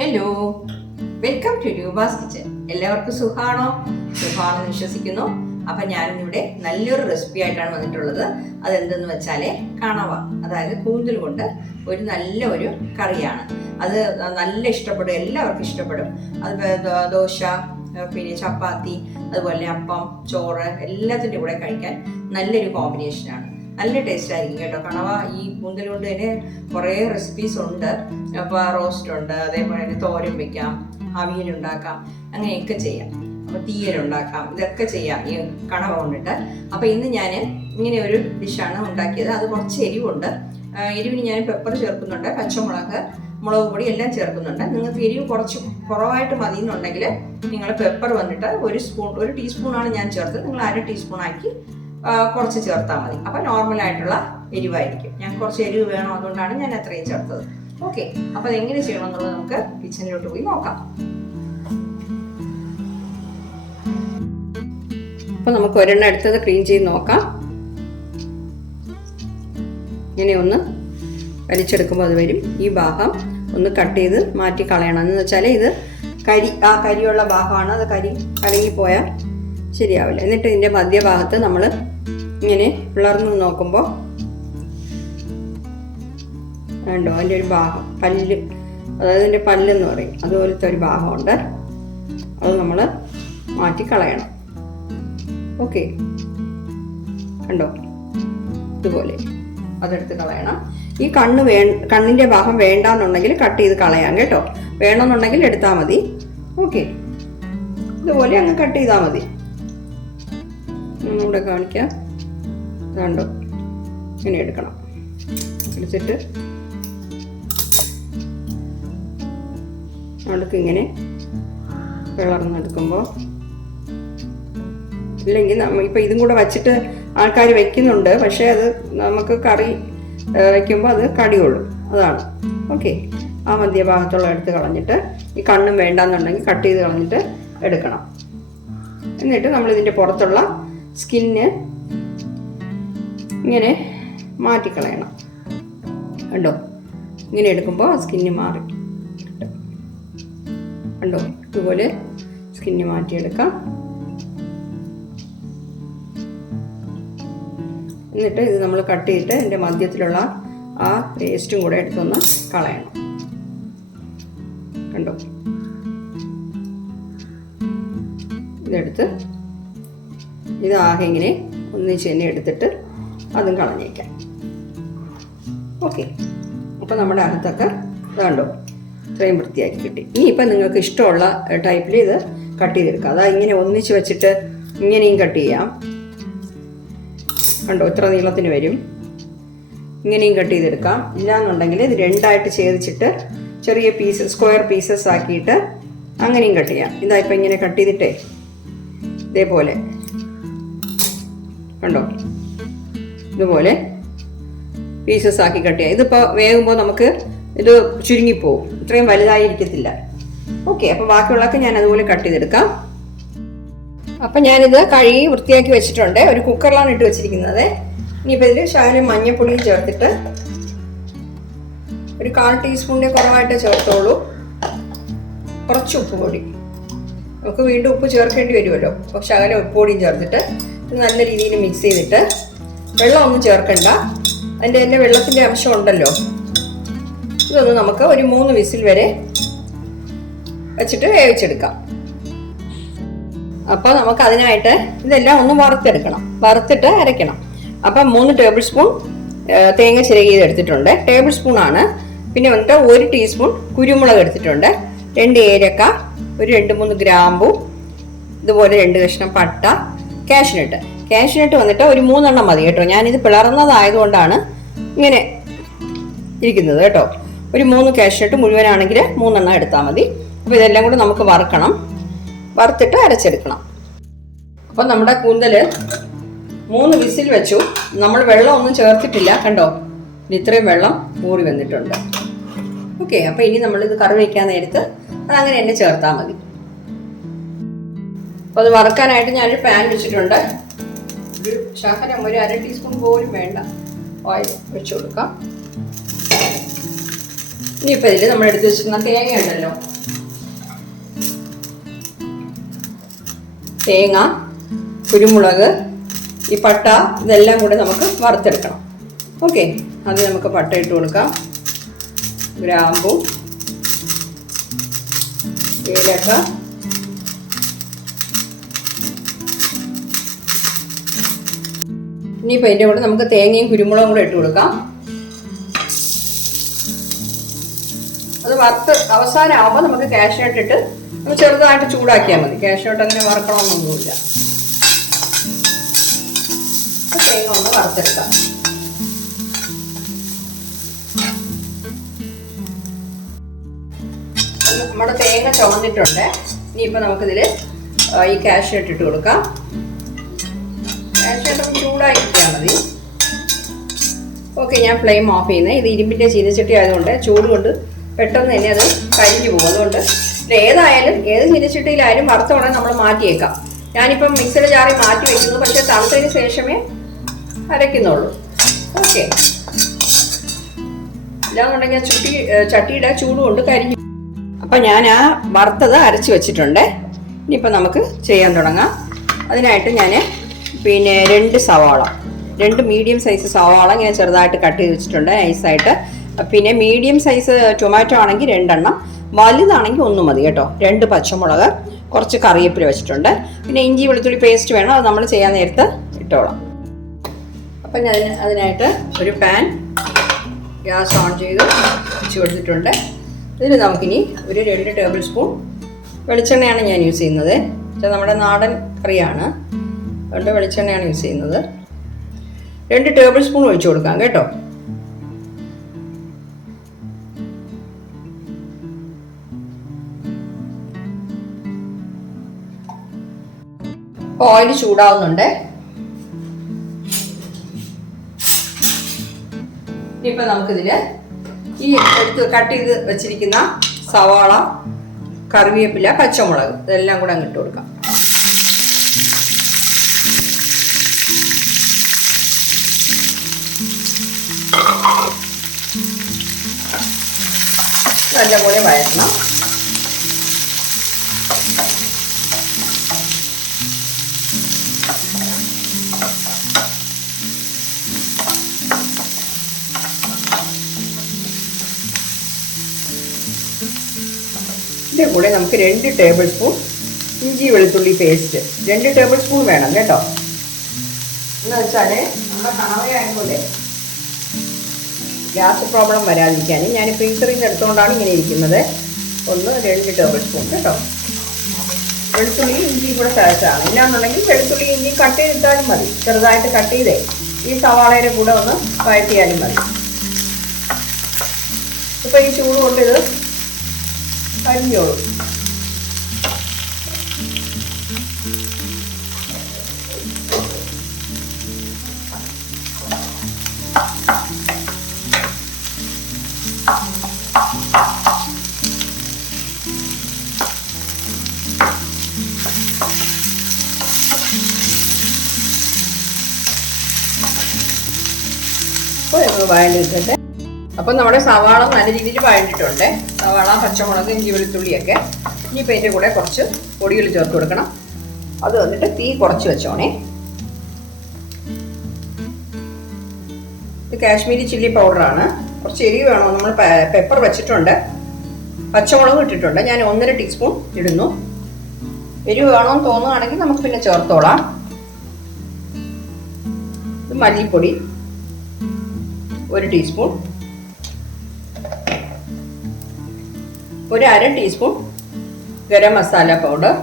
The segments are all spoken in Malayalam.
Hello, welcome to Rupa's kitchen. എല്ലാവർക്കും സുഖമാണെന്ന് വിശ്വസിക്കുന്നു. അപ്പം ഞാനിവിടെ നല്ലൊരു റെസിപ്പി ആയിട്ടാണ് വന്നിട്ടുള്ളത്. അതെന്തെന്ന് വെച്ചാലേ കണവ, അതായത് കൂന്തൽ കൊണ്ട് ഒരു നല്ല ഒരു കറിയാണ്. അത് നല്ല ഇഷ്ടപ്പെടും, എല്ലാവർക്കും ഇഷ്ടപ്പെടും. അത് ദോശ, പിന്നെ ചപ്പാത്തി, അതുപോലെ അപ്പം, ചോറ് എല്ലാത്തിൻ്റെ കൂടെ കഴിക്കാൻ നല്ലൊരു കോമ്പിനേഷനാണ്. നല്ല ടേസ്റ്റ് ആയിരിക്കും കേട്ടോ. കണവ ഈ കൂന്തൽ കൊണ്ട് തന്നെ കുറേ റെസിപ്പീസ് ഉണ്ട്. അപ്പോൾ റോസ്റ്റ് ഉണ്ട്, അതേപോലെ തന്നെ തോരൻ വെക്കാം, അവിയലുണ്ടാക്കാം, അങ്ങനെയൊക്കെ ചെയ്യാം. അപ്പോൾ തീയലുണ്ടാക്കാം, ഇതൊക്കെ ചെയ്യാം ഈ കണവ കൊണ്ടിട്ട്. അപ്പോൾ ഇന്ന് ഞാൻ ഇങ്ങനെ ഒരു ഡിഷാണ് ഉണ്ടാക്കിയത്. അത് കുറച്ച് എരിവുണ്ട്. എരിവിന് ഞാൻ പെപ്പർ ചേർക്കുന്നുണ്ട്, പച്ചമുളക്, മുളക് പൊടി എല്ലാം ചേർക്കുന്നുണ്ട്. നിങ്ങൾക്ക് എരിവ് കുറച്ച് കുറവായിട്ട് മതി എന്നുണ്ടെങ്കിൽ നിങ്ങൾ പെപ്പർ വന്നിട്ട് ഒരു ടീസ്പൂണാണ് ഞാൻ ചേർത്തത്. നിങ്ങൾ 1/2 ടീസ്പൂൺ ആക്കി കുറച്ച് ചേർത്താൽ മതി. അപ്പം നോർമലായിട്ടുള്ള എരിവായിരിക്കും. ഞാൻ കുറച്ച് എരിവ് വേണം, അതുകൊണ്ടാണ് ഞാൻ അത്രയും ചേർത്തത്. ഓക്കെ, അപ്പോൾ അതെങ്ങനെ ചെയ്യണമെന്നുള്ളത് നമുക്ക് കിച്ചണിലോട്ട് പോയി നോക്കാം. അപ്പം നമുക്ക് ഒരെണ്ണം എടുത്തത് ക്ലീൻ ചെയ്ത് നോക്കാം. ഇങ്ങനെ ഒന്ന് വലിച്ചെടുക്കുമ്പോൾ അത് വരും. ഈ ഭാഗം ഒന്ന് കട്ട് ചെയ്ത് മാറ്റി കളയണം. എന്ന് വെച്ചാൽ ഇത് കരിയുള്ള ഭാഗമാണ്. അത് കലങ്ങിപ്പോയാൽ ശരിയാവില്ല. എന്നിട്ട് ഇതിൻ്റെ മധ്യഭാഗത്ത് നമ്മൾ ഇങ്ങനെ പിളർന്ന് നോക്കുമ്പോൾ വേണ്ടോ അതിൻ്റെ ഒരു ഭാഗം പല്ല്, അതായത് ഇതിൻ്റെ പല്ലെന്ന് പറയും, അതുപോലത്തെ ഒരു ഭാഗമുണ്ട്. അത് നമ്മൾ മാറ്റി കളയണം. ഓക്കെ, കണ്ടോ, ഇതുപോലെ അതെടുത്ത് കളയണം. ഈ കണ്ണിൻ്റെ ഭാഗം വേണ്ടാന്നുണ്ടെങ്കിൽ കട്ട് ചെയ്ത് കളയാം കേട്ടോ. വേണമെന്നുണ്ടെങ്കിൽ എടുത്താൽ മതി. ഓക്കെ, ഇതുപോലെ അങ്ങ് കട്ട് ചെയ്താൽ മതി. ഇവിടെ കാണിക്കാം, കണ്ടോ, ഇങ്ങനെ എടുക്കണം. എടുത്തിട്ട് അടുക്ക് ഇങ്ങനെ പിളർന്നെടുക്കുമ്പോൾ, ഇല്ലെങ്കിൽ ഇപ്പം ഇതും കൂടെ വച്ചിട്ട് ആൾക്കാർ വെക്കുന്നുണ്ട്, പക്ഷേ അത് നമുക്ക് കറി വയ്ക്കുമ്പോൾ അത് കടിയുള്ളൂ, അതാണ്. ഓക്കെ, ആ മധ്യഭാഗത്തുള്ള എടുത്ത് കളഞ്ഞിട്ട് ഈ കണ്ണും വേണ്ടാന്നുണ്ടെങ്കിൽ കട്ട് ചെയ്ത് കളഞ്ഞിട്ട് എടുക്കണം. എന്നിട്ട് നമ്മളിതിൻ്റെ പുറത്തുള്ള സ്കിന്ന് ഇങ്ങനെ മാറ്റിക്കളയണം. കണ്ടോ, ഇങ്ങനെ എടുക്കുമ്പോൾ സ്കിന്ന് മാറി. കണ്ടോ, ഇതുപോലെ സ്കിന്ന് മാറ്റിയെടുക്കാം. എന്നിട്ട് ഇത് നമ്മൾ കട്ട് ചെയ്തിട്ട് ഇതിൻ്റെ മധ്യത്തിലുള്ള ആ വേസ്റ്റും കൂടെ എടുത്തൊന്ന് കളയണം. കണ്ടോ, ഇതെടുത്ത് ഇതാകെ ഇങ്ങനെ ഒന്നിച്ച് തന്നെ എടുത്തിട്ട് അതും കളഞ്ഞേക്കാം. ഓക്കെ, അപ്പോൾ നമ്മുടെ അകത്തൊക്കെ ഇതാണ്ടോ ഇത്രയും വൃത്തിയാക്കി കിട്ടി. ഇനിയിപ്പോൾ നിങ്ങൾക്ക് ഇഷ്ടമുള്ള ടൈപ്പിൽ ഇത് കട്ട് ചെയ്തെടുക്കാം. അതാ ഇങ്ങനെ ഒന്നിച്ച് വെച്ചിട്ട് ഇങ്ങനെയും കട്ട് ചെയ്യാം. കണ്ടോ, ഇത്ര നീളത്തിന് വരും. ഇങ്ങനെയും കട്ട് ചെയ്തെടുക്കാം. ഇല്ലാന്നുണ്ടെങ്കിൽ ഇത് രണ്ടായിട്ട് ഛേദിച്ചിട്ട് ചെറിയ സ്ക്വയർ പീസസ് ആക്കിയിട്ട് അങ്ങനെയും കട്ട് ചെയ്യാം. ഇതാ ഇപ്പം ഇങ്ങനെ കട്ട് ചെയ്തിട്ടേ ഇതേപോലെ കണ്ടോ, ഇതുപോലെ പീസസ് ആക്കി കട്ട് ചെയ്യാം. ഇതിപ്പോൾ വേകുമ്പോൾ നമുക്ക് ഇത് ചുരുങ്ങിപ്പോവും, ഇത്രയും വലുതായിരിക്കത്തില്ല. ഓക്കെ, അപ്പോൾ ബാക്കിയുള്ളതൊക്കെ ഞാൻ അതുപോലെ കട്ട് ചെയ്തെടുക്കാം. അപ്പം ഞാനിത് കഴുകി വൃത്തിയാക്കി വെച്ചിട്ടുണ്ട്. ഒരു കുക്കറിലാണ് ഇട്ട് വെച്ചിരിക്കുന്നത്. ഇനിയിപ്പോൾ ഇതിൽ ശകലം മഞ്ഞൾപ്പൊടിയും ചേർത്തിട്ട് ഒരു 1/4 ടീസ്പൂണിൻ്റെ കുറവായിട്ട് ചേർത്തോളൂ. കുറച്ച് ഉപ്പ് പൊടി, നമുക്ക് വീണ്ടും ഉപ്പ് ചേർക്കേണ്ടി വരുമല്ലോ. അപ്പോൾ ശകലം ഉപ്പ് പൊടിയും ചേർത്തിട്ട് നല്ല രീതിയിൽ മിക്സ് ചെയ്തിട്ട്, വെള്ളമൊന്നും ചേർക്കണ്ട, അതിൻ്റെ വെള്ളത്തിൻ്റെ അംശം ഉണ്ടല്ലോ. ഇതൊന്ന് നമുക്ക് ഒരു 3 വിസിൽ വരെ വെച്ചിട്ട് വേവിച്ചെടുക്കാം. അപ്പോൾ നമുക്ക് അതിനായിട്ട് ഇതെല്ലാം ഒന്ന് വറുത്തിട്ട് അരയ്ക്കണം. അപ്പം 3 ടേബിൾ സ്പൂൺ തേങ്ങ ചിരകിയത് എടുത്തിട്ടുണ്ട്, ടേബിൾ സ്പൂണാണ്. പിന്നെ വന്നിട്ട് 1 ടീസ്പൂൺ കുരുമുളക് എടുത്തിട്ടുണ്ട്, 2 ഏലക്ക, ഒരു 2-3 ഗ്രാമ്പു, ഇതുപോലെ 2 കഷ്ണം പട്ട, കാഷ്നട്ട് വന്നിട്ട് ഒരു 3 എണ്ണം മതി കേട്ടോ. ഞാനിത് പിളർന്നതായതുകൊണ്ടാണ് ഇങ്ങനെ ഇരിക്കുന്നത് കേട്ടോ. ഒരു 3 കാഷ്നട്ട് മുഴുവനാണെങ്കിൽ 3 എണ്ണം എടുത്താൽ മതി. അപ്പോൾ ഇതെല്ലാം കൂടെ നമുക്ക് വറുത്തിട്ട് അരച്ചെടുക്കണം. അപ്പം നമ്മുടെ കൂന്തൽ 3 വിസിൽ വെച്ചു. നമ്മൾ വെള്ളം ഒന്നും ചേർത്തിട്ടില്ല, കണ്ടോ, ഇത്രയും വെള്ളം മൂടി വന്നിട്ടുണ്ട്. ഓക്കെ, അപ്പം ഇനി നമ്മളിത് കറി വയ്ക്കാൻ നേരത്ത് അതങ്ങനെ തന്നെ ചേർത്താൽ മതി. അപ്പോൾ അത് വറുക്കാനായിട്ട് ഞാനൊരു പാൻ വെച്ചിട്ടുണ്ട്. ഒരു ശകലം, ഒരു 1/2 ടീസ്പൂൺ പോലും വേണ്ട ഓയിൽ വെച്ച് കൊടുക്കാം. ഇനിയിപ്പോൾ ഇതിൽ നമ്മൾ എടുത്ത് വെച്ചിരുന്ന തേങ്ങ ഉണ്ടല്ലോ, തേങ്ങ, കുരുമുളക്, ഈ പട്ട ഇതെല്ലാം കൂടെ നമുക്ക് വറുത്തെടുക്കണം. ഓക്കെ, അത് നമുക്ക് പട്ട ഇട്ട് കൊടുക്കാം. ഗ്രാമ്പു, ഏലക്ക, ഇനിയിപ്പോൾ അതിൻ്റെ കൂടെ നമുക്ക് തേങ്ങയും കുരുമുളകും കൂടെ ഇട്ട് കൊടുക്കാം. അത് വറുത്ത് അവസാനമാകുമ്പോൾ നമുക്ക് കാഷ്നട്ട് ഇട്ട് നമ്മൾ ചെറുതായിട്ട് ചൂടാക്കിയാൽ മതി. കാഷ്നട്ട് അങ്ങനെ വറുക്കണമെന്നൊന്നുമില്ല. തേങ്ങ ഒന്ന് വറുത്തെടുക്കാം. നമ്മുടെ തേങ്ങ ചുവന്നിട്ടുണ്ട്. ഇനിയിപ്പോൾ നമുക്കിതിൽ ഈ കാഷ്നട്ട് ഇട്ട് കൊടുക്കാം. കാഷ്നട്ട് ഒന്ന് ചൂടായി കിട്ടിയാൽ മതി. ഓക്കെ, ഞാൻ ഫ്ലെയിം ഓഫ് ചെയ്യുന്നത്. ഇത് ഇരുമ്പിൻ്റെ ചീനച്ചട്ടി ആയതുകൊണ്ട് ചൂട് കൊണ്ട് പെട്ടെന്ന് തന്നെ അത് കരിഞ്ഞു പോകും. അതുകൊണ്ട് ഏതായാലും ഏത് ചീനച്ചട്ടിയിലായാലും വറുത്ത ഉടനെ നമ്മൾ മാറ്റിയേക്കാം. ഞാനിപ്പം മിക്സിയുടെ ജാറിൽ മാറ്റി വെക്കുന്നു, പക്ഷേ തണുത്തതിന് ശേഷമേ അരയ്ക്കുന്നുള്ളൂ. ഓക്കെ, ഇല്ലാന്നുണ്ടെങ്കിൽ ചട്ടിയുടെ ചൂട് കൊണ്ട് കരിഞ്ഞു. അപ്പം ഞാൻ ആ വറുത്തത് അരച്ച് വെച്ചിട്ടുണ്ട്. ഇനിയിപ്പോൾ നമുക്ക് ചെയ്യാൻ തുടങ്ങാം. അതിനായിട്ട് ഞാൻ പിന്നെ 2 മീഡിയം സൈസ് സവാള ഇങ്ങനെ ചെറുതായിട്ട് കട്ട് ചെയ്ത് വെച്ചിട്ടുണ്ട് നൈസായിട്ട്. പിന്നെ മീഡിയം സൈസ് ടൊമാറ്റോ ആണെങ്കിൽ 2 എണ്ണം, വലുതാണെങ്കിൽ 1 മതി കേട്ടോ. 2 പച്ചമുളക്, കുറച്ച് കറിവേപ്പില വെച്ചിട്ടുണ്ട്. പിന്നെ ഇഞ്ചി വെളുത്തുള്ളി പേസ്റ്റ് വേണം, അത് നമ്മൾ ചെയ്യാൻ നേരത്ത് ഇട്ടോളാം. അപ്പം ഞാൻ അതിനായിട്ട് ഒരു പാൻ ഗ്യാസ് ഓൺ ചെയ്ത് വെച്ച് കൊടുത്തിട്ടുണ്ട്. ഇതിൽ നമുക്കിനി ഒരു 2 ടേബിൾ സ്പൂൺ വെളിച്ചെണ്ണയാണ് ഞാൻ യൂസ് ചെയ്യുന്നത്. നമ്മുടെ നാടൻ കറിയാണ്, അതുകൊണ്ട് വെളിച്ചെണ്ണയാണ് യൂസ് ചെയ്യുന്നത്. 2 ടേബിൾ സ്പൂൺ ഒഴിച്ചു കൊടുക്കാം കേട്ടോ. ഓയിൽ ചൂടാവുന്നുണ്ട്. ഇനിയിപ്പോൾ നമുക്കിതിൽ ഈ കട്ട് ചെയ്ത് വെച്ചിരിക്കുന്ന സവാള, കറിവേപ്പില, പച്ചമുളക് ഇതെല്ലാം കൂടെ അങ്ങ് ഇട്ട് കൊടുക്കാം. നല്ലപോലെ വഴറ്റണം. ഇതിൻ്റെ കൂടെ നമുക്ക് 2 ടേബിൾ സ്പൂൺ ഇഞ്ചി വെളുത്തുള്ളി പേസ്റ്റ്, 2 ടേബിൾ സ്പൂൺ വേണം കേട്ടോ. എന്ന് വെച്ചാൽ നമ്മുടെ കണവയായതുപോലെ ഗ്യാസ് പ്രോബ്ലം വരാതിരിക്കാൻ ഞാൻ ഫ്രീസറിൽ നിന്ന് എടുത്തുകൊണ്ടാണ് ഇങ്ങനെ ഇരിക്കുന്നത്. 2 ടേബിൾ സ്പൂൺ കേട്ടോ. വെളുത്തുള്ളി ഇഞ്ചി കൂടെ ചേർത്താണ്. ഇല്ലാന്നുണ്ടെങ്കിൽ വെളുത്തുള്ളി ഇഞ്ചി കട്ട് ചെയ്തിട്ടാലും മതി. ചെറുതായിട്ട് കട്ട് ചെയ്തേ ഈ സവാളയുടെ കൂടെ ഒന്ന് വഴറ്റിയാലും മതി. ഇപ്പോൾ ഈ ചൂട് കൊണ്ട് ഇത് കരിഞ്ഞോളൂ. വഴണ്ടിട്ടുണ്ട്. അപ്പം നമ്മുടെ സവാള നല്ല രീതിയിൽ വഴണ്ടിട്ടുണ്ട്. സവാള, പച്ചമുളക്, ഇഞ്ചി വെളുത്തുള്ളിയൊക്കെ. ഇനിയിപ്പോൾ ഇതിൻ്റെ കൂടെ കുറച്ച് പൊടികൾ ചേർത്ത് കൊടുക്കണം. അത് വന്നിട്ട് തീ കുറച്ച് വെച്ചോണേ. ഇത് കാശ്മീരി ചില്ലി പൗഡറാണ്. കുറച്ച് എരിവ് വേണോ, നമ്മൾ പെപ്പർ വെച്ചിട്ടുണ്ട്, പച്ചമുളകും ഇട്ടിട്ടുണ്ട്. ഞാൻ 1.5 ടീസ്പൂൺ ഇടുന്നു. എരിവ് വേണമെന്ന് തോന്നുകയാണെങ്കിൽ നമുക്ക് പിന്നെ ചേർത്തോളാം. ഇത് മല്ലിപ്പൊടി 1 teaspoon, 1/2 teaspoon garam masala powder,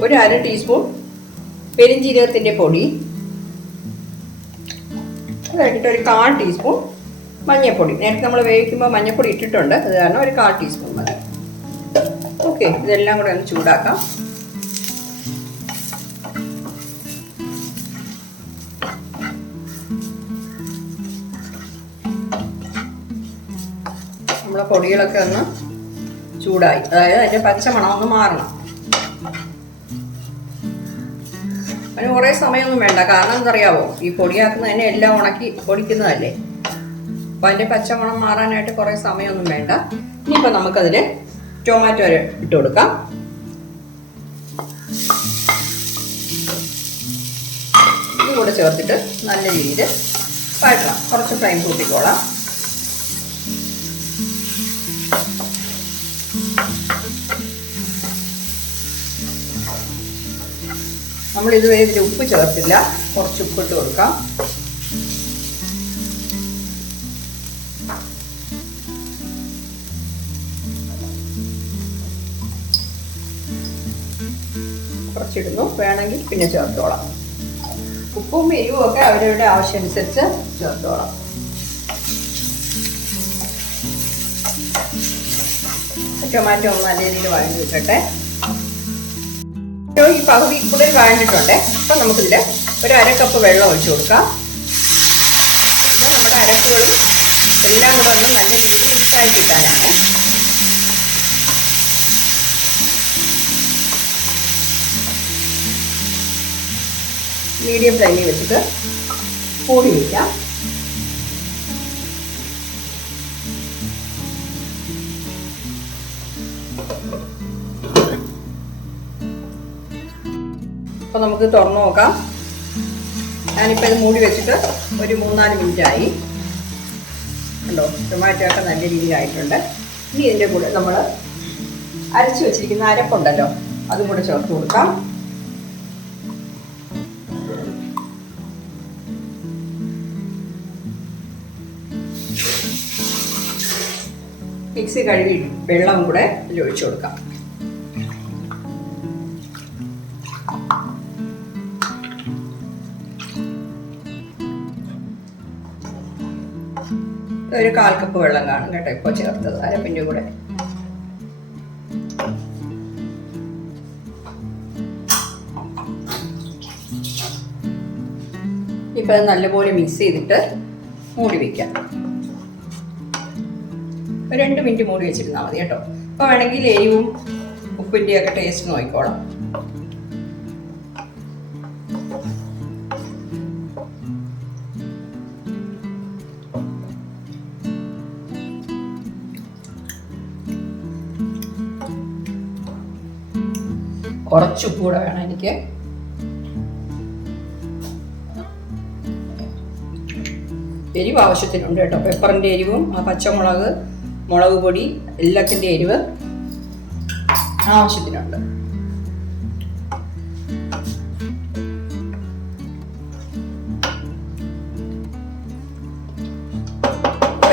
1/2 teaspoon പെരിഞ്ജീരകത്തിൻ്റെ പൊടി, അത് കഴിഞ്ഞിട്ട് 1/4 ടീസ്പൂൺ മഞ്ഞൾപ്പൊടി. നേരത്തെ നമ്മൾ വേവിക്കുമ്പോൾ മഞ്ഞൾപ്പൊടി ഇട്ടിട്ടുണ്ട്, അത് കാരണം 1/4 ടീസ്പൂൺ മതി. ഓക്കെ, ഇതെല്ലാം കൂടെ ഒന്ന് ചൂടാക്കാം. നമ്മളെ പൊടികളൊക്കെ ഒന്ന് ചൂടായി, അതായത് അതിൻ്റെ പച്ചമണം ഒന്ന് മാറണം. അതിന് കുറേ സമയമൊന്നും വേണ്ട, കാരണം എന്തറിയാവോ, ഈ പൊടിയാക്കുന്നതിനെ എല്ലാം ഉണക്കി പൊടിക്കുന്നതല്ലേ. അപ്പം അതിൻ്റെ പച്ചമണം മാറാനായിട്ട് കുറേ സമയമൊന്നും വേണ്ട. ഇനിയിപ്പോൾ നമുക്കതിൽ ടൊമാറ്റോ ഇട്ട് കൊടുക്കാം. ഇതും കൂടെ ചേർത്തിട്ട് നല്ല രീതിയിൽ വഴറ്റണം. കുറച്ച് ഫ്ലെയിം കൂട്ടിക്കോളാം. നമ്മളിതുവരെ ഇതിൽ ഉപ്പ് ചേർത്തില്ല. കുറച്ച് ഉപ്പിട്ട് കൊടുക്കാം. കുറച്ചിടുന്നു, വേണമെങ്കിൽ പിന്നെ ചേർത്തോളാം. ഉപ്പും എരിവും ഒക്കെ അവരവരുടെ ആവശ്യമനുസരിച്ച് ചേർത്തോളാം. ടൊമാറ്റോ ഒന്ന് നല്ല രീതിയിൽ വഴഞ്ഞു വെക്കട്ടെ. ഈ പകുതി കൂടുതൽ വഴഞ്ഞിട്ടുണ്ട്. അപ്പം നമുക്കിതിൽ ഒരു 1/2 കപ്പ് വെള്ളം ഒഴിച്ചു കൊടുക്കാം. അപ്പോൾ നമ്മുടെ അരപ്പുകളും എല്ലാം കൂടെ ഒന്ന് നല്ല രീതിയിൽ മിക്സായി കിട്ടാനാണ്. മീഡിയം ഫ്ലെയിമിൽ വെച്ചിട്ട് മൂടി വയ്ക്കാം. അപ്പോൾ നമുക്ക് തുറന്നു നോക്കാം. ഞാനിപ്പോൾ ഇത് മൂടി വെച്ചിട്ട് ഒരു 3-4 മിനിറ്റായി. കണ്ടോ, ടൊമാറ്റോ ഒക്കെ നല്ല രീതിയിലായിട്ടുണ്ട്. ഇനി ഇതിൻ്റെ കൂടെ നമ്മൾ അരച്ച് വെച്ചിരിക്കുന്ന അരപ്പുണ്ടല്ലോ, അതും കൂടെ ചേർത്ത് കൊടുക്കാം. മിക്സി കഴുകി വെള്ളം കൂടെ ഇതിൽ ഒഴിച്ചു കൊടുക്കാം. ഒരു 1/4 കപ്പ് വെള്ളം കാണും കേട്ടോ, ഇപ്പോൾ ചേർത്തത് അരപ്പിൻ്റെ കൂടെ. ഇപ്പം അത് നല്ലപോലെ മിക്സ് ചെയ്തിട്ട് മൂടി വയ്ക്കാം. 2 മിനിറ്റ് മൂടി വെച്ചിരുന്നാൽ മതി കേട്ടോ. അപ്പോൾ വേണമെങ്കിൽ എരിവും ഉപ്പിൻ്റെ ഒക്കെ ടേസ്റ്റ് നോക്കിക്കോളാം. കുറച്ച് ഉപ്പ് കൂടെ വേണം എനിക്ക്. എരിവ് ആവശ്യത്തിനുണ്ട് കേട്ടോ. പെപ്പറിൻ്റെ എരിവും പച്ചമുളക്, മുളക് പൊടി എല്ലാത്തിൻ്റെ എരിവ് ആവശ്യത്തിനുണ്ട്.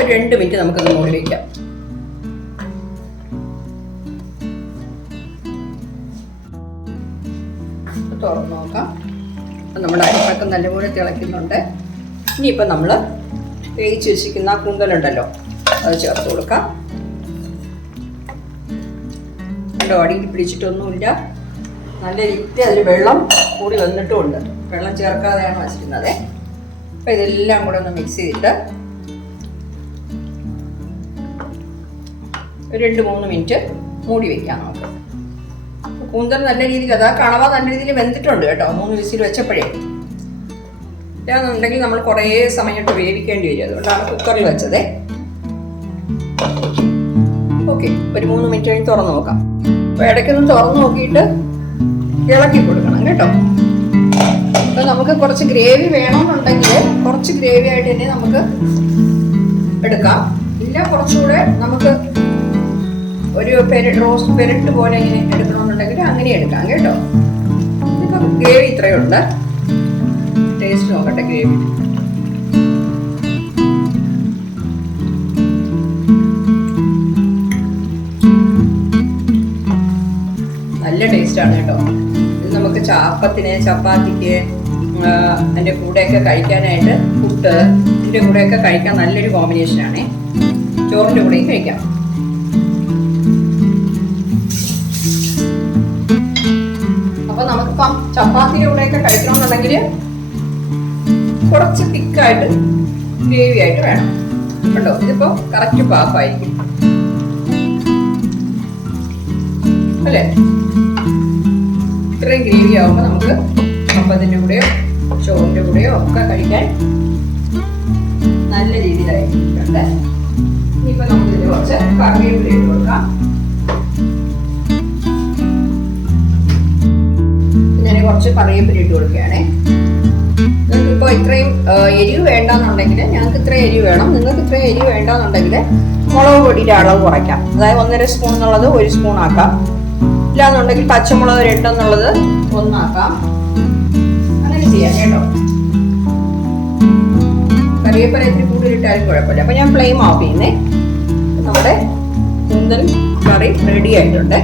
ഒരു 2 മിനിറ്റ് നമുക്കത് മൂടി വയ്ക്കാം. തുറന്ന് നോക്കാം. നമ്മുടെ അരിപ്പൊക്കെ നല്ലപോലെ തിളയ്ക്കുന്നുണ്ട്. ഇനിയിപ്പോൾ നമ്മൾ വേവിച്ച് വെച്ചിരിക്കുന്ന കൂന്തലുണ്ടല്ലോ, അത് ചേർത്ത് കൊടുക്കാം. കണ്ടോ, അടിയിൽ പിടിച്ചിട്ടൊന്നുമില്ല. നല്ല രീതിയിൽ അതിൽ വെള്ളം കൂടി വന്നിട്ടുമുണ്ട്. വെള്ളം ചേർക്കാതെയാണ് വച്ചിരുന്നത്. അപ്പോൾ ഇതെല്ലാം കൂടെ ഒന്ന് മിക്സ് ചെയ്തിട്ട് ഒരു 2-3 മിനിറ്റ് മൂടി വയ്ക്കാം നമുക്ക്. കൂന്തൽ നല്ല രീതിയിൽ, അതാ കണവ നല്ല രീതിയിൽ വെന്തിട്ടുണ്ട് കേട്ടോ. 3 വിസിൽ വെച്ചപ്പോഴേ. ഇല്ലാന്നുണ്ടെങ്കിൽ നമ്മൾ കുറേ സമയത്ത് വേവിക്കേണ്ടി വരും. അതുകൊണ്ടാണ് കുക്കറിൽ വെച്ചത്. ഓക്കെ, ഒരു 3 മിനിറ്റ് കഴിഞ്ഞ് തുറന്ന് നോക്കാം. അപ്പോൾ ഇടയ്ക്കൊന്ന് തുറന്ന് നോക്കിയിട്ട് ഇളക്കി കൊടുക്കണം കേട്ടോ. അപ്പോൾ നമുക്ക് കുറച്ച് ഗ്രേവി വേണമെന്നുണ്ടെങ്കിൽ കുറച്ച് ഗ്രേവി ആയിട്ട് തന്നെ നമുക്ക് എടുക്കാം. ഇല്ല കുറച്ചുകൂടെ നമുക്ക് ഒരു റോസ്റ്റ് പെരട്ട് പോലെ ഇങ്ങനെ എടുക്കണമെന്നുണ്ടെങ്കിൽ അങ്ങനെ എടുക്കാം കേട്ടോ. ഇപ്പം ഗ്രേവി ഇത്രയുണ്ട്. ടേസ്റ്റ് നോക്കട്ടെ ഗ്രേവി. നല്ല ടേസ്റ്റാണ് കേട്ടോ. ഇത് നമുക്ക് ചാപ്പത്തിന്, ചപ്പാത്തിക്ക്, അതിൻ്റെ കൂടെയൊക്കെ കഴിക്കാനായിട്ട്, പുട്ട് ഇതിൻ്റെ കൂടെയൊക്കെ കഴിക്കാൻ നല്ലൊരു കോമ്പിനേഷനാണ്. ചോറിൻ്റെ കൂടെയും കഴിക്കാം. അപ്പോൾ നമുക്കിപ്പം ചപ്പാത്തിയുടെ കൂടെയൊക്കെ കഴിക്കണമെന്നുണ്ടെങ്കിൽ കുറച്ച് തിക്കായിട്ട് ഗ്രേവി ആയിട്ട് വേണം കേട്ടോ. ഇതിപ്പോൾ കറക്റ്റ് പാകമായിരിക്കും അല്ലേ. ഇത്രയും ഗ്രേവി ആകുമ്പോൾ നമുക്ക് ചപ്പാത്തിൻ്റെ കൂടെയോ ചോറിൻ്റെ കൂടെയോ ഒക്കെ കഴിക്കാൻ നല്ല രീതിയിലായിരിക്കും. ഇനിയിപ്പോൾ നമുക്കിതിൽ കുറച്ച് കറിവേപ്പില ഇട്ട് കൊടുക്കാം. ഞാൻ കുറച്ച് കറിവേപ്പില ഇട്ട് കൊടുക്കുകയാണേ. നിങ്ങൾക്കിപ്പോൾ ഇത്രയും എരിവ് വേണ്ടാന്നുണ്ടെങ്കിൽ, ഞങ്ങൾക്ക് ഇത്രയും എരിവ് വേണം, നിങ്ങൾക്ക് ഇത്രയും എരിവ് വേണ്ടാന്നുണ്ടെങ്കിൽ മുളക് പൊടിയുടെ അളവ് കുറയ്ക്കാം. അതായത് 1.5 സ്പൂൺ എന്നുള്ളത് 1 സ്പൂൺ ആക്കാം. ഇല്ലാന്നുണ്ടെങ്കിൽ പച്ചമുളക് 2 എന്നുള്ളത് 1 ആക്കാം. അങ്ങനെ ചെയ്യാം കേട്ടോ. കറിവേപ്പില ഇത്തിരി കൂടുതലിട്ടാലും കുഴപ്പമില്ല. അപ്പം ഞാൻ ഫ്ലെയിം ഓഫ് ചെയ്യുന്നേ. നമ്മുടെ കൂന്തൽ കറി റെഡി ആയിട്ടുണ്ട്.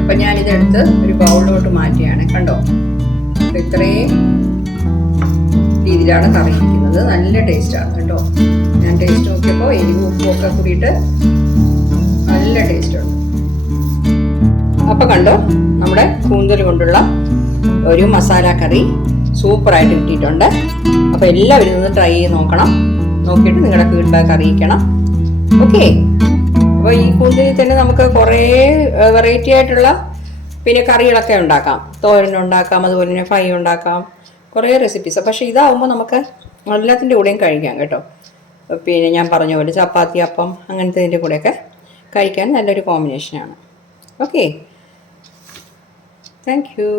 അപ്പം ഞാനിതെടുത്ത് ഒരു ബൗളിലോട്ട് മാറ്റിയാണ്. കണ്ടോ, ഇത്രയും രീതിയിലാണ് കറി ഇരിക്കുന്നത്. നല്ല ടേസ്റ്റാണ് കേട്ടോ. ഞാൻ ടേസ്റ്റ് നോക്കിയപ്പോൾ എരിവും ഉപ്പും ഒക്കെ കൂടിയിട്ട് നല്ല ടേസ്റ്റ് ഉണ്ട്. അപ്പം കണ്ടോ, നമ്മുടെ കൂന്തൽ കൊണ്ടുള്ള ഒരു മസാല കറി സൂപ്പറായിട്ട് കിട്ടിയിട്ടുണ്ട്. അപ്പോൾ എല്ലാവരും ഒന്ന് ട്രൈ ചെയ്ത് നോക്കണം. നോക്കിയിട്ട് നിങ്ങളുടെ ഫീഡ്ബാക്ക് അറിയിക്കണം. ഓക്കെ. അപ്പോൾ ഈ കൂന്തലിൽ തന്നെ നമുക്ക് കുറേ വെറൈറ്റി ആയിട്ടുള്ള പിന്നെ കറികളൊക്കെ ഉണ്ടാക്കാം. തോരൻ ഉണ്ടാക്കാം, അതുപോലെ തന്നെ ഫ്രൈ ഉണ്ടാക്കാം, കുറേ റെസിപ്പീസ്. പക്ഷേ ഇതാവുമ്പോൾ നമുക്ക് എല്ലാത്തിൻ്റെ കൂടെയും കഴിക്കാം കേട്ടോ. പിന്നെ ഞാൻ പറഞ്ഞ പോലെ ചപ്പാത്തി, അപ്പം അങ്ങനത്തെ കൂടെയൊക്കെ കഴിക്കാൻ നല്ലൊരു കോമ്പിനേഷനാണ്. Okay, thank you.